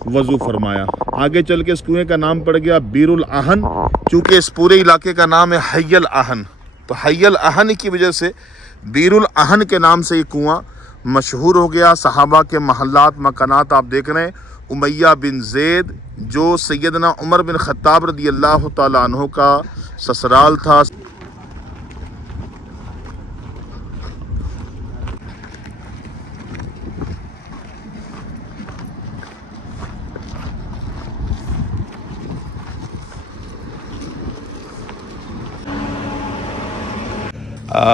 वज़ू फरमाया। आगे चल के इस कुएँ का नाम पड़ गया बीरुल आहन, चूँकि इस पूरे इलाके का नाम है हय्यल आहन, तो हय्यल आहन की वजह से बीरुल आहन के नाम से ये कुआं मशहूर हो गया। सहाबा के महल्लात मकानात आप देख रहे हैं। उमैया बिन ज़ैद जो सैयदना उमर बिन खत्ताब रदियल्लाहु तआला अन्हु का ससुराल था।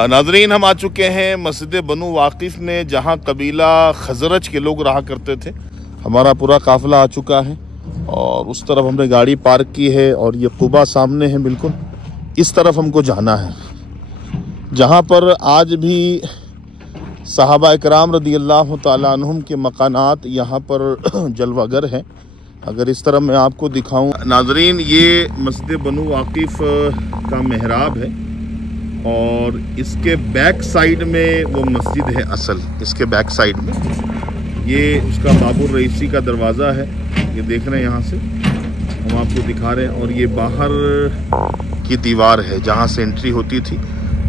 नाज़रीन, हम आ चुके हैं मस्जिद बनु वाकिफ़ में जहां कबीला खजरज के लोग रहा करते थे। हमारा पूरा काफ़िला आ चुका है और उस तरफ हमने गाड़ी पार्क की है और ये कुबा सामने है। बिल्कुल इस तरफ हमको जाना है जहां पर आज भी सहाबा इकराम रदियल्लाहु तआला अन्हुम के मकानात यहाँ पर जलवागर हैं। अगर इस तरफ मैं आपको दिखाऊं नाज़रीन, ये मस्जिद बनु वाकिफ़ का मेहराब है और इसके बैक साइड में वो मस्जिद है असल। इसके बैक साइड में ये उसका बाबुर रईसी का दरवाज़ा है, ये देख रहे हैं यहाँ से हम आपको दिखा रहे हैं। और ये बाहर की दीवार है जहाँ से एंट्री होती थी।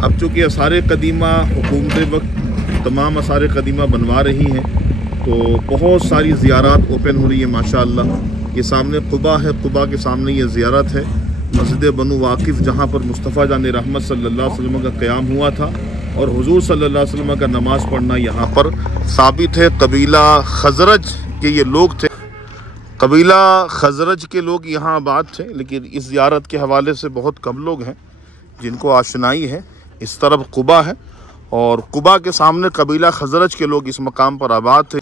अब चूँकि आसार कदीमा हुकूमत वक्त तमाम आसार कदीमा बनवा रही हैं तो बहुत सारी ज़ियारत ओपन हो रही है माशाअल्लाह। ये सामने कुबा है, कुबा के सामने ये ज़ियारत है मस्जिद बनु वाकिफ़ जहाँ पर मुस्तफ़ा जान रहमत सल्लल्लाहु अलैहि वसल्लम का क़याम हुआ था और हुजूर सल्लल्लाहु अलैहि वसल्लम का नमाज़ पढ़ना यहाँ पर साबित है। कबीला खजरज के ये लोग थे, कबीला खजरज के लोग यहाँ आबाद थे, लेकिन इस ज़ियारत के हवाले से बहुत कम लोग हैं जिनको आशनाई है। इस तरफ कुबा है और कुबा के सामने कबीला खजरज के लोग इस मकाम पर आबाद थे।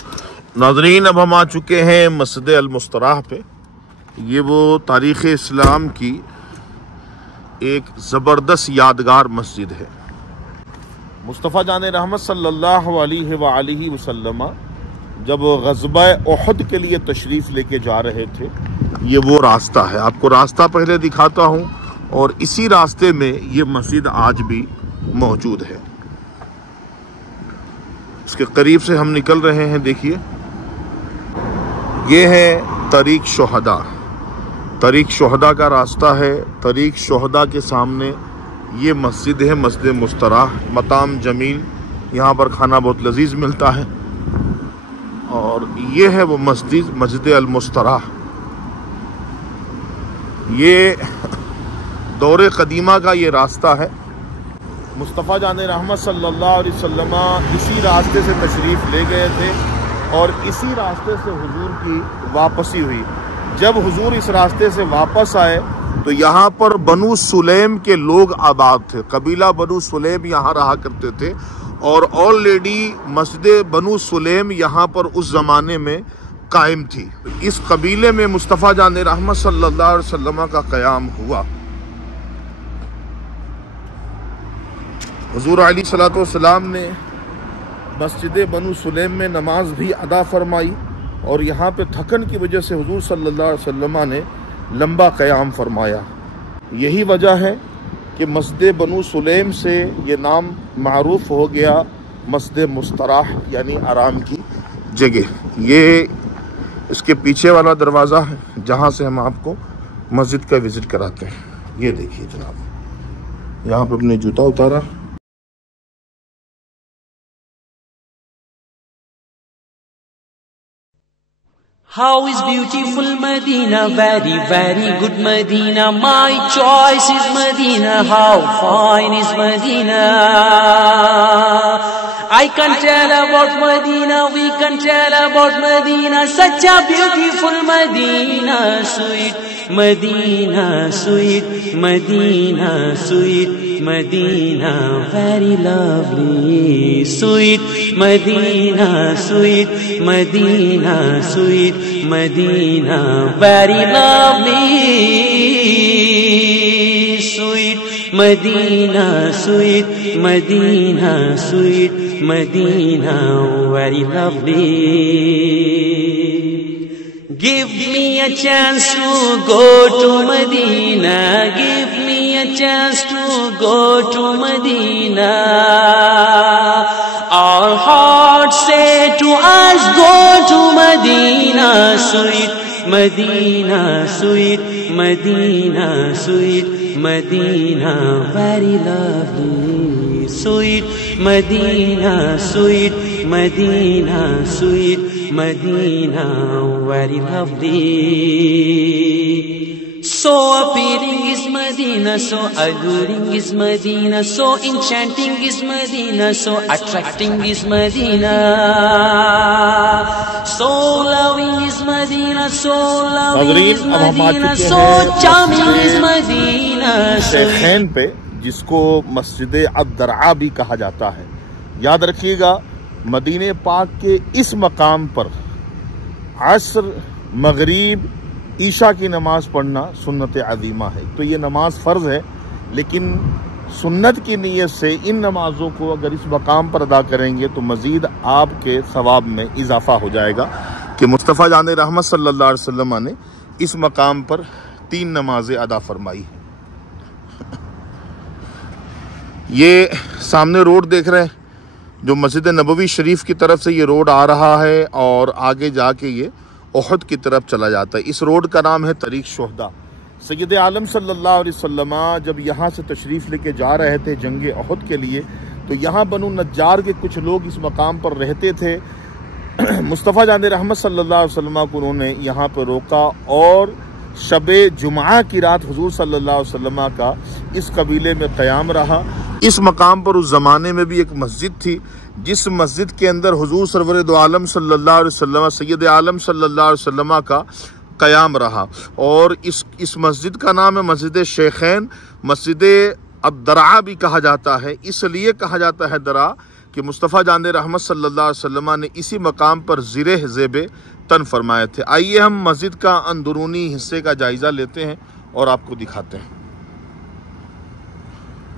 नाज़रीन, अब हम आ चुके हैं मस्जिद अल मुस्तराह पे। ये वो तारीख़ इस्लाम की एक ज़बरदस्त यादगार मस्जिद है। मुस्तफ़ा जान रहमत सल्लल्लाहु अलैहि वसल्लम जब ग़ज़वा उहद के लिए तशरीफ़ लेके जा रहे थे, ये वो रास्ता है। आपको रास्ता पहले दिखाता हूँ और इसी रास्ते में ये मस्जिद आज भी मौजूद है। इसके करीब से हम निकल रहे हैं। देखिए, ये है तरीक़ शुहदा। तरीक़ शुहदा का रास्ता है। तरीक़ शुहदा के सामने ये मस्जिद है, मस्जिद मुस्तराह, मकाम जमील। यहाँ पर खाना बहुत लजीज मिलता है और ये है वो मस्जिद, मस्जिद अल मुस्तराह। ये दौरे कदीमा का ये रास्ता है। मुस्तफ़ा जान रहमत सल्लल्लाहु अलैहि वसल्लम इसी रास्ते से तशरीफ़ ले गए थे और इसी रास्ते से हुजूर की वापसी हुई। जब हुजूर इस रास्ते से वापस आए तो यहाँ पर बनु सुलेम के लोग आबाद थे। कबीला बनु सुलेम यहाँ रहा करते थे और ऑलरेडी मस्जिद बनु सुलेम यहाँ पर उस ज़माने में कायम थी। इस कबीले में मुस्तफ़ा जान रहमत सल्लल्लाहु अलैहि वसल्लम का क़याम हुआ। हुजूर अलैहिस्सलातु वस्सलाम ने मस्जिद बनु सुलेम में नमाज भी अदा फरमाई और यहाँ पे थकन की वजह से हुजूर सल्लल्लाहु अलैहि वसल्लम ने लंबा क़याम फरमाया। यही वजह है कि मस्जिद बनु सुलेम से ये नाम मारूफ हो गया मस्जिद मुस्तराह यानी आराम की जगह। ये इसके पीछे वाला दरवाज़ा है जहाँ से हम आपको मस्जिद का विज़िट कराते हैं। ये देखिए जनाब, यहाँ पे अपने जूता उतारा। How is beautiful Medina, very, very good Medina. My choice is Medina, how fine is Medina. I can tell about Medina, we can tell about Medina. Such a beautiful Medina, sweet Medina, sweet Medina, sweet Medina, very lovely. Sweet Medina, sweet Medina, sweet Medina, very lovely. Sweet Medina, sweet Medina, sweet Medina, very lovely. Give me a chance to go to Medina. Give me a chance to go to Medina. Our hearts say to us, go to Medina. Sweet Medina, sweet Medina, sweet Medina, very lovely. Sweet Medina, sweet Medina, sweet Medina, very lovely. So appealing is Medina, so alluring is Medina, so enchanting is Medina, so attracting is Medina. So loving is Medina, so loving is Medina, so charming is Medina. शेखैन पे जिसको मस्जिद अद-दरआ भी कहा जाता है। याद रखिएगा, मदीने पाक के इस मकाम पर असर, मगरिब, ईशा की नमाज पढ़ना सुन्नत अज़ीमा है। तो ये नमाज फ़र्ज़ है, लेकिन सुन्नत की नीयत से इन नमाज़ों को अगर इस मकाम पर अदा करेंगे तो मज़ीद आपके सवाब में इजाफ़ा हो जाएगा कि मुस्तफ़ा जान रहमत सल्लल्लाहु अलैहि वसल्लम ने इस मकाम पर 3 नमाज़ें अदा फरमाई। ये सामने रोड देख रहे हैं, जो मस्जिद नबवी शरीफ की तरफ से ये रोड आ रहा है और आगे जाके ये उहद की तरफ चला जाता है। इस रोड का नाम है तरीक़ शुहदा। सैयद आलम सल्लल्लाहु अलैहि वसल्लम जब यहाँ से तशरीफ़ लेके जा रहे थे जंग उहद के लिए, तो यहाँ बनु नज्जार के कुछ लोग इस मकाम पर रहते थे। मुस्तफ़ा जान रहमत सल्लल्लाहु अलैहि वसल्लम को उन्होंने यहाँ पर रोका और शबे जुमा की रात हुजूर सल्लल्लाहु अलैहि वसल्लम का इस कबीले में क़याम रहा। इस मकाम पर उस ज़माने में भी एक मस्जिद थी, जिस मस्जिद के अंदर हुजूर सरवर दो आलम सल्लल्लाहु अलैहि वसल्लम सैयद आलम सल्लल्लाहु अलैहि वसल्लम का क़याम रहा। और इस मस्जिद का नाम है मस्जिद शेखैन। मस्जिद अद-दरआ भी कहा जाता है, इसलिए कहा जाता है दरा कि मुस्तफ़ा जान रहमत सल्लल्लाहु अलैहि वसल्लम ने इसी मकाम पर ज़िरे ज़ेबे तन फरमाए थे। आइए हम मस्जिद का अंदरूनी हिस्से का जायज़ा लेते हैं और आपको दिखाते हैं।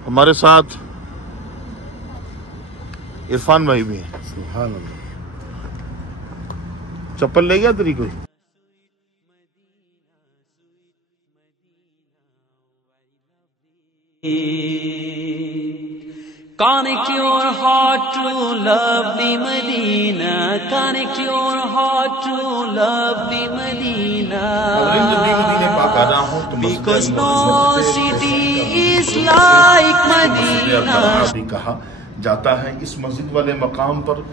हमारे साथ इरफान भाई भी हैं। चप्पल ले गया तेरी कोई? Connect your heart to lovely Medina. Connect your heart to lovely Medina. Because no city is like Medina. भी कहा जाता है। इस मस्जिद वाले मकाम पर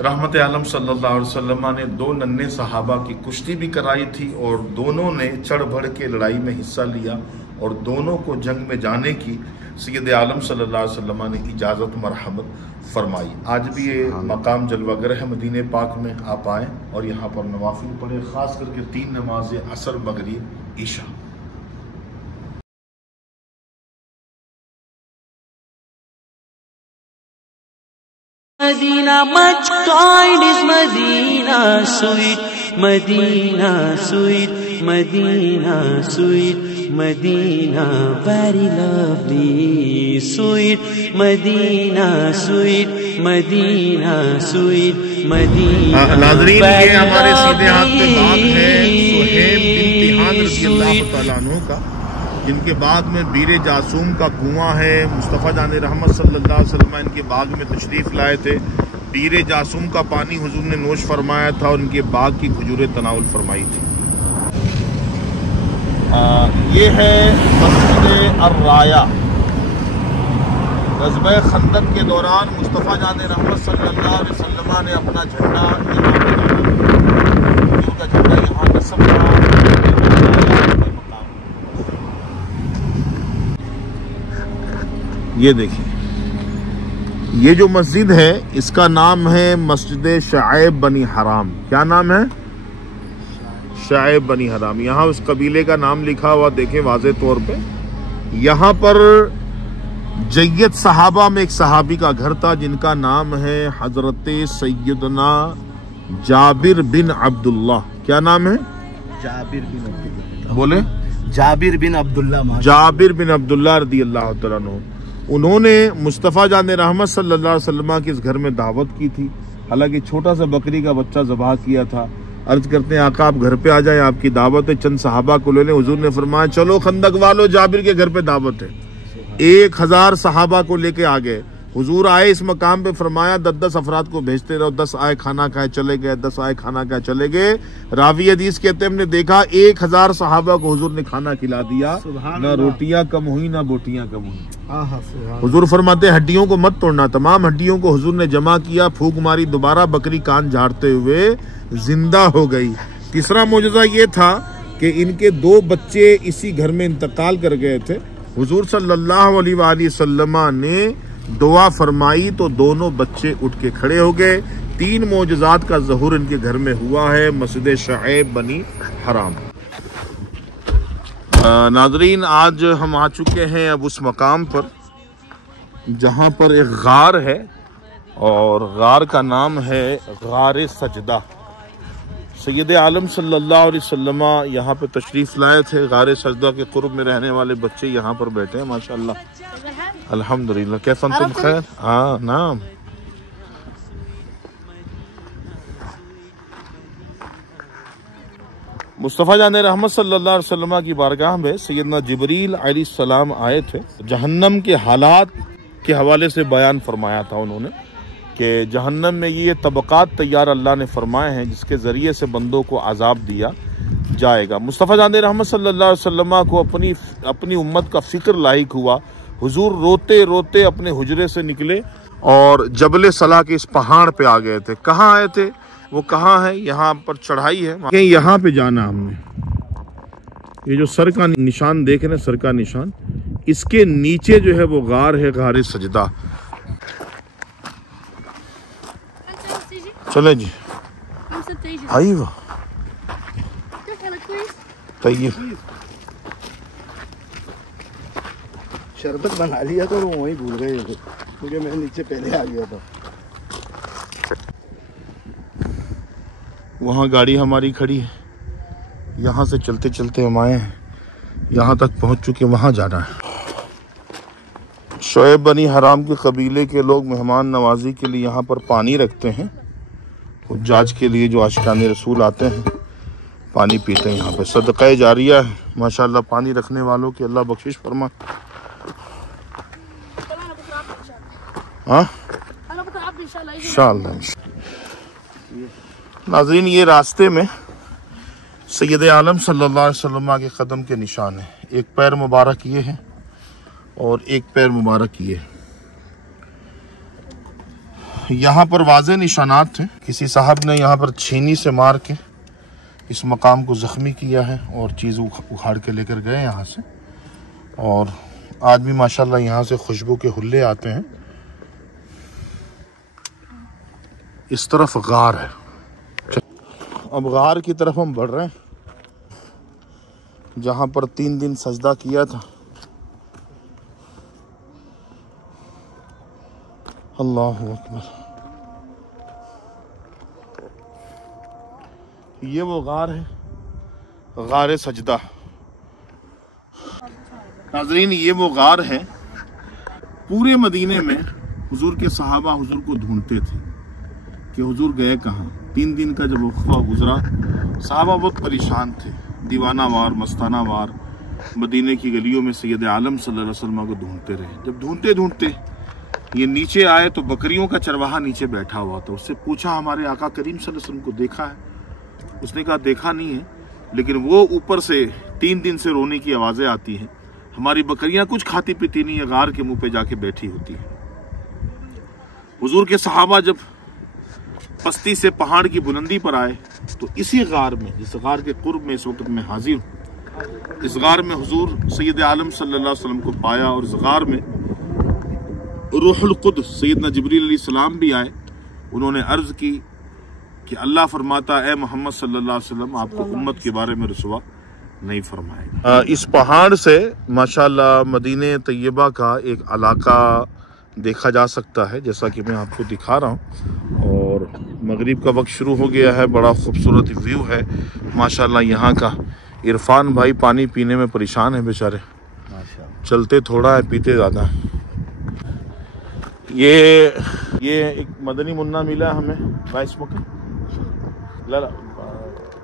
रहमत आलम सल्लल्लाहु अलैहि वसल्लम ने 2 नन्हे सहाबा की कुश्ती भी कराई थी और दोनों ने चढ़ बढ़ के लड़ाई में हिस्सा लिया और दोनों को जंग में जाने की सैयद आलम सल्लल्लाहु अलैहि वसल्लम ने इजाज़त मरहमत फरमाई। आज भी ये मकाम जलवागर है मदीने पाक में। आप आएँ और यहाँ पर नवाफिल पढ़े, ख़ास करके 3 नमाज़ें असर, मगरिब, Isha. Medina, much kind is Medina, sweet Medina, sweet Medina, sweet Medina, very lovely. Sweet Medina, sweet Medina, sweet Medina. नाज़रीन, ये हमारे सीधे हाथ पे बाग है सुहेब बिन तिहान रज़ियल्लाहु तआला अन्हु का, जिनके बाग में बीरे जासूम का कुआं है। मुस्तफ़ा जान रहमत सल्लल्लाहु अलैहि वसल्लम इनके बाग में तशरीफ़ लाए थे। बीरे जासूम का पानी हुजूर ने नोश फरमाया था और इनके बाग की खजूरें तनाउल फरमाई थी। ये है मस्जिद अर्राया। ग़ज़वे खंदक के दौरान मुस्तफ़ा जान रहमत सल्लल्लाहु अलैहि वसल्लम ने अपना झंडा का झंडा यहाँ नस्ब किया। ये देखिए, ये जो मस्जिद है इसका नाम है मस्जिद शाइब बनी हराम। क्या नाम है? शाइब बनी हराम। यहाँ उस कबीले का नाम लिखा हुआ देखें वाज़े तौर पे। यहाँ पर जय्यद सहाबा में एक सहाबी का घर था जिनका नाम है हजरत सैयदना जाबिर बिन अब्दुल्ला। क्या नाम है? जाबिर बिन अब्दुल्ला। बोले? जाबिर बिन अब्दुल्ला। जाबिर बिन अब्दुल्ला रज़ियल्लाहु तआला अन्हु। उन्होंने मुस्तफ़ा जान रहमत सल्लल्लाहु अलैहि वसल्लम के इस घर में दावत की थी। हालांकि छोटा सा बकरी का बच्चा ज़बह किया था। अर्ज करते हैं आका आप घर पे आ जाएं, आपकी दावत है, चंद सहाबा को ले लें। हुजूर ने फरमाया चलो खंदक वालों, जाबिर के घर पे दावत है। 1000 सहाबा को लेके आ गए। हुजूर आए इस मकाम पे, फरमाया 10-10 अफराद को भेजते रहो। 10 आए खाना खाए चले गए, 10 आए खाना खाए चले गए। रावी हदीस कहते हैं हमने देखा 1000 सहाबा को हुजूर ने खाना खिला दिया, ना रोटियां कम हुई ना बोटियां कम हुई। हुजूर फरमाते हड्डियों को मत तोड़ना। तमाम हड्डियों को हुजूर ने जमा किया, फूंक मारी, दोबारा बकरी कान झाड़ते हुए जिंदा हो गई। तीसरा मौजज़ा ये था कि इनके 2 बच्चे इसी घर में इंतकाल कर गए थे। हुजूर सल्लल्लाहु अलैहि वसल्लम ने दुआ फरमाई तो दोनों बच्चे उठ के खड़े हो गए। 3 मौजज़ात का ज़हूर इनके घर में हुआ है मस्जिद शाइब बनी हराम। नाज़रीन, आज हम आ चुके हैं अब उस मकाम पर जहाँ पर एक गार है और गार का नाम है गार सजदा। सैयद आलम सल्लल्लाहु अलैहि वसल्लम यहाँ पे तशरीफ़ लाए थे। गार सजदा के कुर्ब में रहने वाले बच्चे यहाँ पर बैठे हैं माशाअल्लाह। अल्हम्दुलिल्लाह। कैसा तुम? खैर? हाँ नाम। मुस्तफ़ा जान रहमत सल्लल्लाहु अलैहि वसल्लम की बारगाह में सैयदना जिब्रील अलैहिस्सलाम आए थे। जहन्नम के हालात के हवाले से बयान फरमाया था उन्होंने कि जहन्नम में ये तबक़ात तैयार अल्लाह ने फरमाए हैं जिसके ज़रिए से बंदों को अजाब दिया जाएगा। मुस्तफ़ा जान रहमत सल्लल्लाहु अलैहि वसल्लम को अपनी उम्मत का फ़िक्र लाहिक हुआ। हुजूर रोते रोते अपने हुजरे से निकले और जबल सला के इस पहाड़ पे आ गए थे। कहाँ आए थे? वो कहाँ है? यहाँ पर चढ़ाई है, यहाँ पे जाना हमने। ये जो सर का निशान देख रहे हैं, सर का निशान, इसके नीचे जो है वो गार है, गार सजदा। चले जी आई वो तैयब शरबत बना लिया तो वहीं भूल गए थे क्योंकि मैं नीचे पहले आ गया था। वहाँ गाड़ी हमारी खड़ी है। यहाँ से चलते चलते हम आए हैं, यहाँ तक पहुँच चुके, वहाँ जाना है। शोएब बनी हराम के कबीले के लोग मेहमान नवाजी के लिए यहाँ पर पानी रखते हैं। हुज्जाज के लिए जो आशिकाने रसूल आते हैं पानी पीते हैं यहाँ पे। सदक़ा जारिया है माशाअल्लाह। पानी रखने वालों की अल्लाह बख्शिश फरमा। हाँ इंशाअल्लाह। नाज़रीन, ये रास्ते में सैयद आलम सल्लल्लाहु अलैहि वसल्लम के कदम के निशान है। एक पैर मुबारक ये है और एक पैर मुबारक ये है। यहाँ पर वाज़े निशानात हैं। किसी साहब ने यहाँ पर छीनी से मार के इस मकाम को ज़ख्मी किया है और चीज़ उखाड़ के लेकर गए यहाँ से। और आज भी माशाल्लाह यहाँ से खुशबू के हुल्ले आते हैं। इस तरफ गार है। अब गार की तरफ हम बढ़ रहे हैं जहाँ पर 3 दिन सजदा किया था। अल्लाहु अकबर। ये वो गार है, गार सजदा। नाज़रीन ये वो गार है, पूरे मदीने में हुजूर के सहाबा हुजूर को ढूंढते थे कि हुजूर गए कहाँ। 3 दिन का जब वक्फा गुजरा, सहाबा बहुत परेशान थे, दीवाना वार मस्ताना वार मदीने की गलियों में सैयद आलम सल्लल्लाहु अलैहि वसल्लम को ढूंढते रहे। जब ढूंढते ढूंढते ये नीचे आए तो बकरियों का चरवाहा नीचे बैठा हुआ था। उससे पूछा हमारे आका करीम सल्लल्लाहु अलैहि वसल्लम को देखा है? उसने कहा देखा नहीं है, लेकिन वो ऊपर से 3 दिन से रोने की आवाजें आती हैं, हमारी बकरियां कुछ खाती पीती नहीं है, गार के मुंह पे जाके बैठी होती है। हुजूर के सहाबा जब पस्ती से पहाड़ की बुलंदी पर आए तो इसी गार में, जिस गार के कुर्ब में इस वक्त मैं हाजिर हूँ, इस गार में हुजूर सैयद आलम सल्लल्लाहु अलैहि वसल्लम को पाया। और इस गार में रूहुल कुद्स सैयदना जिब्रील अलैहिस्सलाम भी आए। उन्होंने अर्ज की कि अल्लाह फरमाता है मोहम्मद सल्लल्लाहु अलैहि वसल्लम आपको उम्मत के बारे में रुसवा नहीं फरमाएगा। इस पहाड़ से माशाल्लाह मदीने तैयबा का एक इलाका देखा जा सकता है, जैसा कि मैं आपको दिखा रहा हूँ। और मगरिब का वक्त शुरू हो गया है, बड़ा खूबसूरत व्यू है माशाल्लाह यहाँ का। इरफान भाई पानी पीने में परेशान है बेचारे, चलते थोड़ा है पीते ज़्यादा। ये एक मदनी मुन्ना मिला हमें, वाइस मुके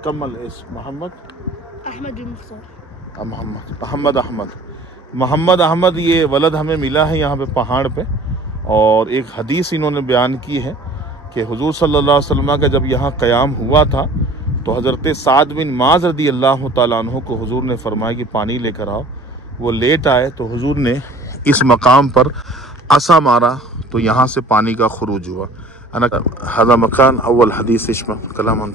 कमल इस मोहम्मद अहमद ये वलद हमें मिला है यहाँ पे पहाड़ पे। और एक हदीस इन्होंने बयान की है कि हुजूर सल्लल्लाहु अलैहि वसल्लम का जब यहाँ क़याम हुआ था तो हज़रत साद बिन माज रदी अल्लाह तआला अन्हु को हुजूर ने फरमाया कि पानी लेकर आओ। वो लेट आए तो हुजूर ने इस मकाम पर असा मारा तो यहाँ से पानी का खुरूज हुआ। हज़ा मकान अव्वल हदीस इश्मा कलाम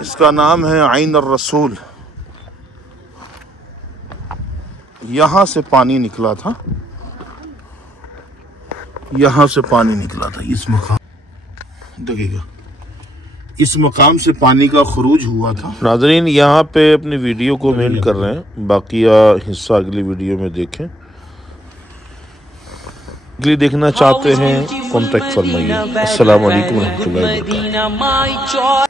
इसका नाम है आइन रसूल। यहाँ से पानी निकला था, यहाँ से पानी निकला था इस मकाम, देखिएगा इस मकाम से पानी का खुरूज हुआ था। नाज़रीन यहाँ पे अपनी वीडियो को एंड कर रहे हैं, बाकी हिस्सा अगली वीडियो में देखें। अगली देखना चाहते हैं कॉन्टेक्ट फरमाइए। अस्सलाम वालेकुम रहमतुल्लाहि व बरकातहू।